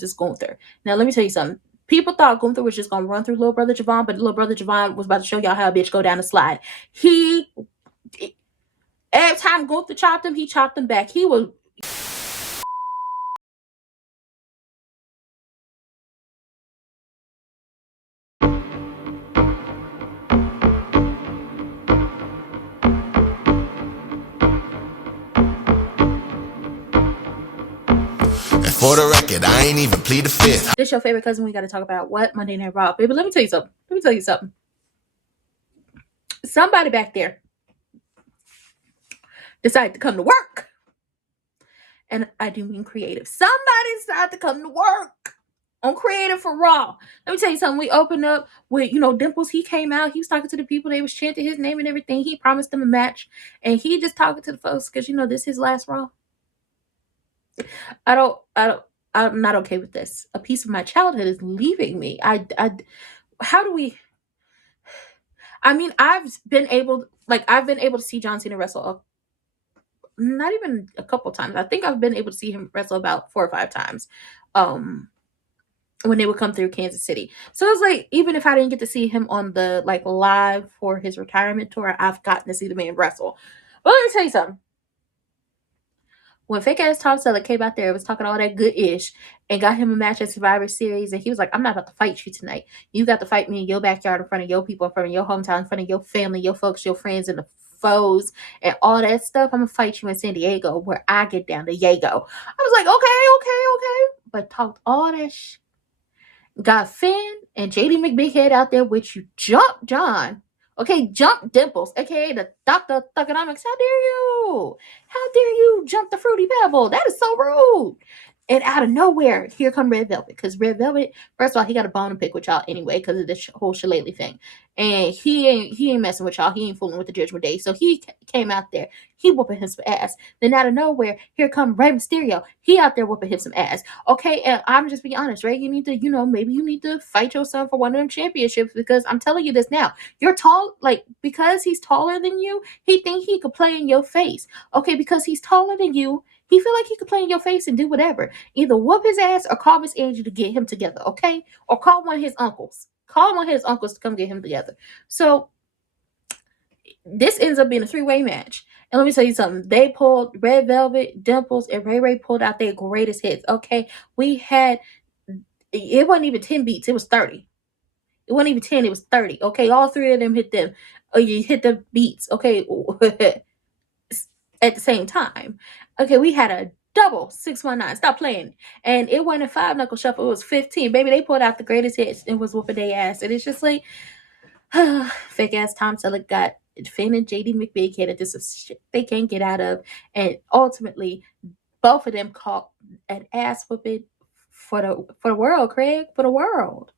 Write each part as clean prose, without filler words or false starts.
versus Gunther. Now, let me tell you something. People thought Gunther was just going to run through little brother Javon, but little brother Javon was about to show y'all how a bitch go down the slide. Every time Gunther chopped him, he chopped him back. He was... For the record, I ain't even plead the fifth. This your favorite cousin. We got to talk about what? Monday Night Raw. Baby, let me tell you something. Somebody back there decided to come to work. And I do mean creative. Somebody decided to come to work on creative for Raw. Let me tell you something. We opened up with, Dimples. He came out. He was talking to the people. They was chanting his name and everything. He promised them a match. And he just talking to the folks because, this is his last Raw. I'm not okay with this. A piece of my childhood is leaving me. How do we... I mean, I've been able to see John Cena wrestle not even a couple times. I think I've been able to see him wrestle about 4 or 5 times. When they would come through Kansas City. So it was like, even if I didn't get to see him on the live for his retirement tour, I've gotten to see the man wrestle. But let me tell you something. When fake ass Tom Selleck came out there, was talking all that good ish and got him a match at Survivor Series, and he was like, I'm not about to fight you tonight. You got to fight me in your backyard in front of your people, in front of your hometown, in front of your family, your folks, your friends, and the foes, and all that stuff. I'm gonna fight you in San Diego where I get down to Yago. I was like, okay. But talked all that shit. Got Finn and JD McBighead out there with you. Jump John. Okay, jump Dimples, aka the Dr. Thugonomics. How dare you? How dare you jump the Fruity Pebble? That is so rude. And out of nowhere, here come Red Velvet. Because Red Velvet, first of all, he got a bone to pick with y'all anyway because of this whole shillelagh thing. And he ain't messing with y'all. He ain't fooling with the Judgment Day. So he came out there. He whooping him some ass. Then out of nowhere, here come Rey Mysterio. He out there whooping him some ass. Okay, and I'm just being honest, Ray. You need to, maybe you need to fight your son for one of them championships, because I'm telling you this now. You're tall, because he's taller than you, he think he could play in your face. Okay, because he's taller than you, he feel like he could play in your face and do whatever. Either whoop his ass or call Miss Angie to get him together, okay? Or call one of his uncles. Call one of his uncles to come get him together. So this ends up being a 3-way match. And let me tell you something. They pulled Red Velvet, Dimples, and Ray pulled out their greatest hits. Okay, it wasn't even 10 beats. It was 30. It wasn't even 10. It was 30. Okay, all 3 of them hit them. You hit the beats. Okay, at the same time. Okay, we had a double 619. Stop playing. And it wasn't a 5-knuckle shuffle. It was 15. Baby, they pulled out the greatest hits and was whooping their ass. And it's just like, fake ass Tom Selleck got Finn and JD McBighead, and this is shit they can't get out of. And ultimately, both of them caught an ass whooping for the world, Craig, for the world.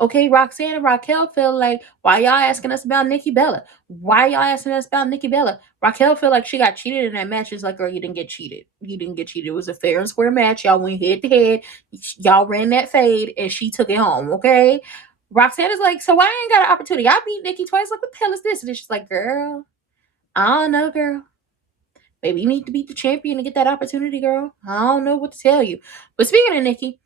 Okay, Roxanne and Raquel feel like, why y'all asking us about Nikki Bella? Why y'all asking us about Nikki Bella? Raquel feel like she got cheated in that match. It's like, girl, you didn't get cheated. You didn't get cheated. It was a fair and square match. Y'all went head to head. Y'all ran that fade, and she took it home, okay? Roxanne is like, so I ain't got an opportunity. I beat Nikki twice. Like, what the hell is this? And she's like, girl, I don't know, girl. Maybe you need to beat the champion to get that opportunity, girl. I don't know what to tell you. But speaking of Nikki,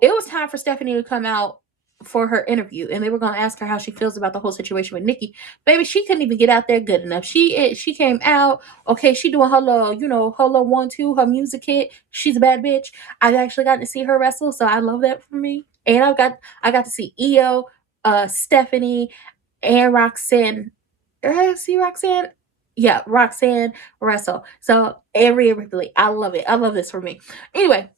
it was time for Stephanie to come out for her interview, and they were going to ask her how she feels about the whole situation with Nikki. Baby, she couldn't even get out there good enough. She came out, okay, she doing her little, her little 1-2, her music hit. She's a bad bitch. I've actually gotten to see her wrestle, so I love that for me. And I got to see Io, Stephanie, and Roxanne. Did I see Roxanne? Yeah, Roxanne wrestle. So, and Rhea Ripley. I love it. I love this for me. Anyway,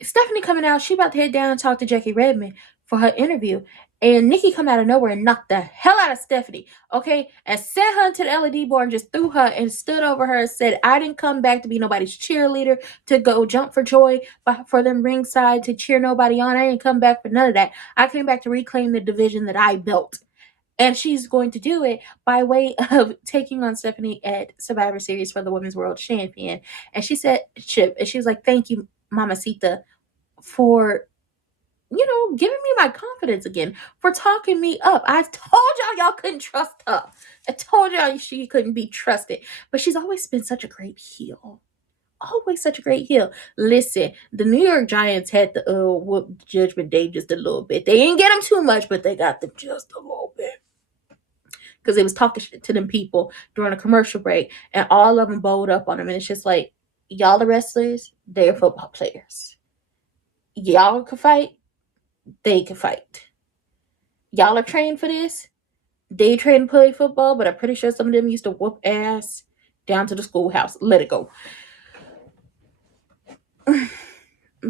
Stephanie coming out, she about to head down and talk to Jackie Redmond for her interview. And Nikki come out of nowhere and knocked the hell out of Stephanie, okay? And sent her to the LED board and just threw her and stood over her and said, I didn't come back to be nobody's cheerleader, to go jump for joy for them ringside, to cheer nobody on. I didn't come back for none of that. I came back to reclaim the division that I built. And she's going to do it by way of taking on Stephanie at Survivor Series for the Women's World Champion. And she said, Chip, and she was like, thank you, Mamacita, for, giving me my confidence again, for talking me up. I told y'all couldn't trust her. I told y'all she couldn't be trusted. But she's always been such a great heel. always such a great heel. Listen, the New York Giants had to whoop Judgment Day just a little bit. They didn't get them too much, but they got them just a little bit. Because they was talking shit to them people during a commercial break, and all of them bowled up on them. And it's just like, y'all are wrestlers, they're football players. Y'all can fight, they can fight. Y'all are trained for this, they train to play football, but I'm pretty sure some of them used to whoop ass down to the schoolhouse. Let it go.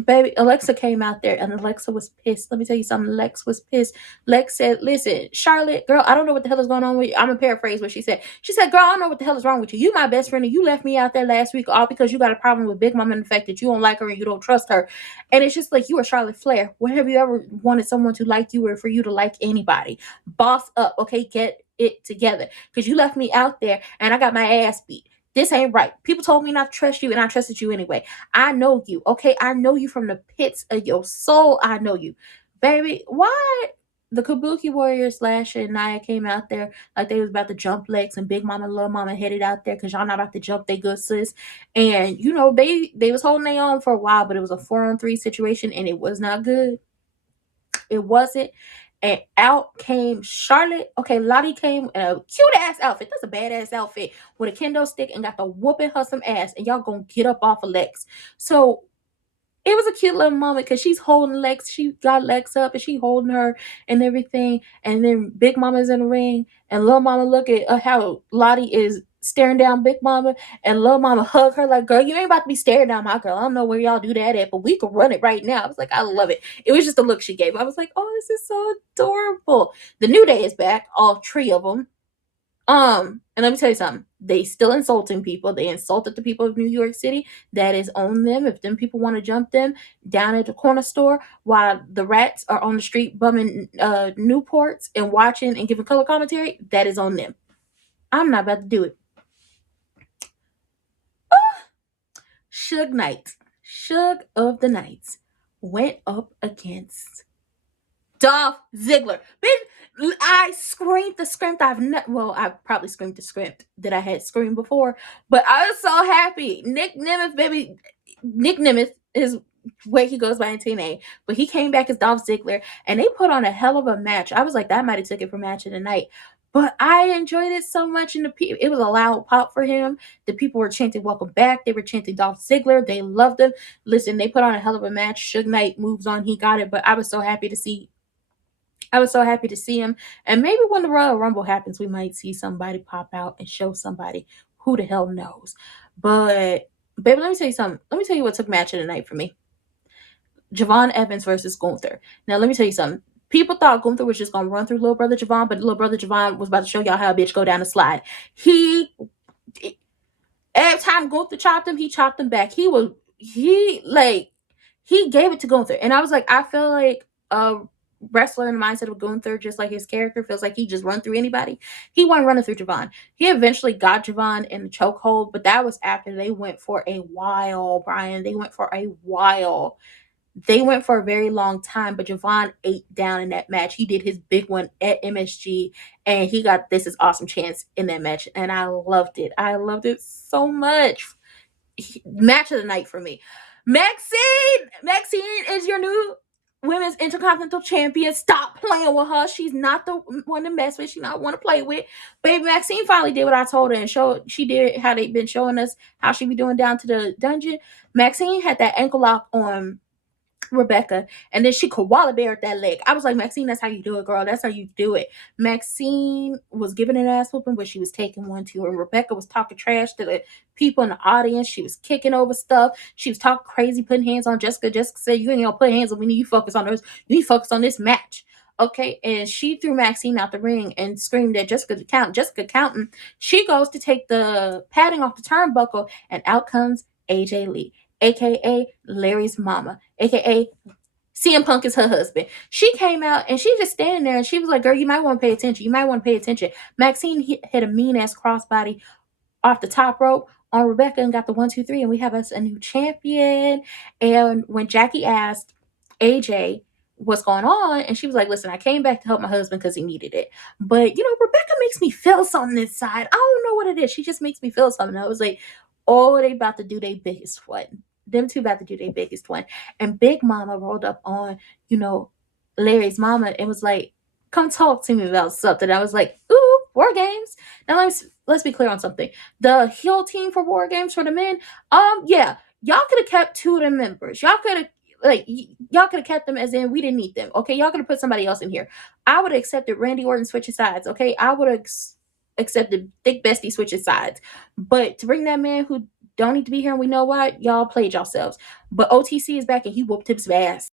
Baby, Alexa came out there and Alexa was pissed. Let me tell you something. Lex was pissed. Lex said, listen, Charlotte, girl, I don't know what the hell is going on with you. I'm going to paraphrase what she said. She said, girl, I don't know what the hell is wrong with you. You my best friend and you left me out there last week all because you got a problem with Big Mama and the fact that you don't like her and you don't trust her. And it's just like, you are Charlotte Flair. When have you ever wanted someone to like you or for you to like anybody? Boss up, okay? Get it together. Because you left me out there and I got my ass beat. This ain't right. People told me not to trust you, and I trusted you anyway. I know you, okay? I know you from the pits of your soul. I know you. Baby, why the Kabuki Warriors, Lashley and Nia came out there like they was about to jump Lex, and Big Mama and Little Mama headed out there because y'all not about to jump they good sis. And, you know, they was holding their own for a while, but it was a 4-on-3 situation, and it was not good. It wasn't. And out came Charlotte. Okay, Lottie came in a cute ass outfit. That's a badass outfit with a kendo stick and got the whooping her some ass. And y'all gonna get up off of Lex. So it was a cute little moment because she's holding Lex. She got Lex up and she holding her and everything. And then Big Mama's in the ring. And Little Mama look at how Lottie is staring down Big Mama. And Little Mama hug her like, girl, you ain't about to be staring down my girl. I don't know where y'all do that at, but we can run it right now. I was like, I love it. It was just the look she gave. I was like, oh, this is so adorable. The New Day is back. All 3 of them. And let me tell you something. They still insulting people. They insulted the people of New York City. That is on them. If them people want to jump them down at the corner store while the rats are on the street bumming Newports and watching and giving color commentary, that is on them. I'm not about to do it. Suge Knight, Suge of the Knights, went up against Dolph Ziggler. Bitch, I screamed the script. I've probably screamed the script that I had screamed before, but I was so happy. Nick Nemeth, baby. Nick Nemeth is where he goes by in TNA, but he came back as Dolph Ziggler, and they put on a hell of a match. I was like, that might have took it for match of the night. But I enjoyed it so much, and it was a loud pop for him. The people were chanting "Welcome back." They were chanting Dolph Ziggler. They loved him. Listen, they put on a hell of a match. Suge Knight moves on. He got it, but I was so happy to see him. And maybe when the Royal Rumble happens, we might see somebody pop out and show somebody. Who the hell knows? But, baby, let me tell you something. Let me tell you what took match of the night for me. Javon Evans versus Gunther. Now, let me tell you something. People thought Gunther was just going to run through little brother Javon, but little brother Javon was about to show y'all how a bitch go down the slide. Every time Gunther chopped him, he chopped him back. He gave it to Gunther. And I was like, I feel like a wrestler in the mindset of Gunther, just like his character, feels like he just run through anybody. He wasn't running through Javon. He eventually got Javon in the chokehold, but that was after they went for a while, Brian. They went for a while. They went for a very long time, but Javon ate down in that match. He did his big one at MSG, and he got this is awesome chance in that match, and I loved it. I loved it so much. Match of the night for me. Maxxine is your new women's intercontinental champion. Stop playing with her. She's not the one to mess with. She's not one to play with. Baby, Maxxine finally did what I told her and she did how they've been showing us how she be doing down to the dungeon. Maxxine had that ankle lock on Rebecca, and then she koala beared that leg. I was like, Maxxine, that's how you do it, girl. That's how you do it. Maxxine was giving an ass whooping, but she was taking one too. And Rebecca was talking trash to the people in the audience. She was kicking over stuff. She was talking crazy, putting hands on Jessica. Jessica said, you ain't gonna put hands on me. You focus on this. You need to focus on this match. Okay, and she threw Maxxine out the ring and screamed at Jessica to count. Jessica counting. She goes to take the padding off the turnbuckle, and out comes AJ Lee, aka Larry's mama, aka CM Punk is her husband. She came out and she just standing there and she was like, girl, you might want to pay attention. You might want to pay attention. Maxxine hit a mean ass crossbody off the top rope on Rebecca and got the 1, 2, 3, and we have us a new champion. And when Jackie asked AJ what's going on, and she was like, listen, I came back to help my husband because he needed it. But, Rebecca makes me feel something inside. I don't know what it is. She just makes me feel something. I was like, Oh, they about to do their biggest one. Them two about to do their biggest one. And Big Mama rolled up on, Larry's mama and was like, come talk to me about something. I was like, ooh, War Games. Now let's be clear on something. The heel team for War Games for the men, yeah, y'all could have kept two of them members. Y'all could have kept them as in we didn't need them. Okay, y'all could have put somebody else in here. I would have accepted Randy Orton switching sides. Okay, I would have accepted Thick Bestie switching sides. But to bring that man who don't need to be here and we know why, y'all played yourselves. But OTC is back and he whooped his ass.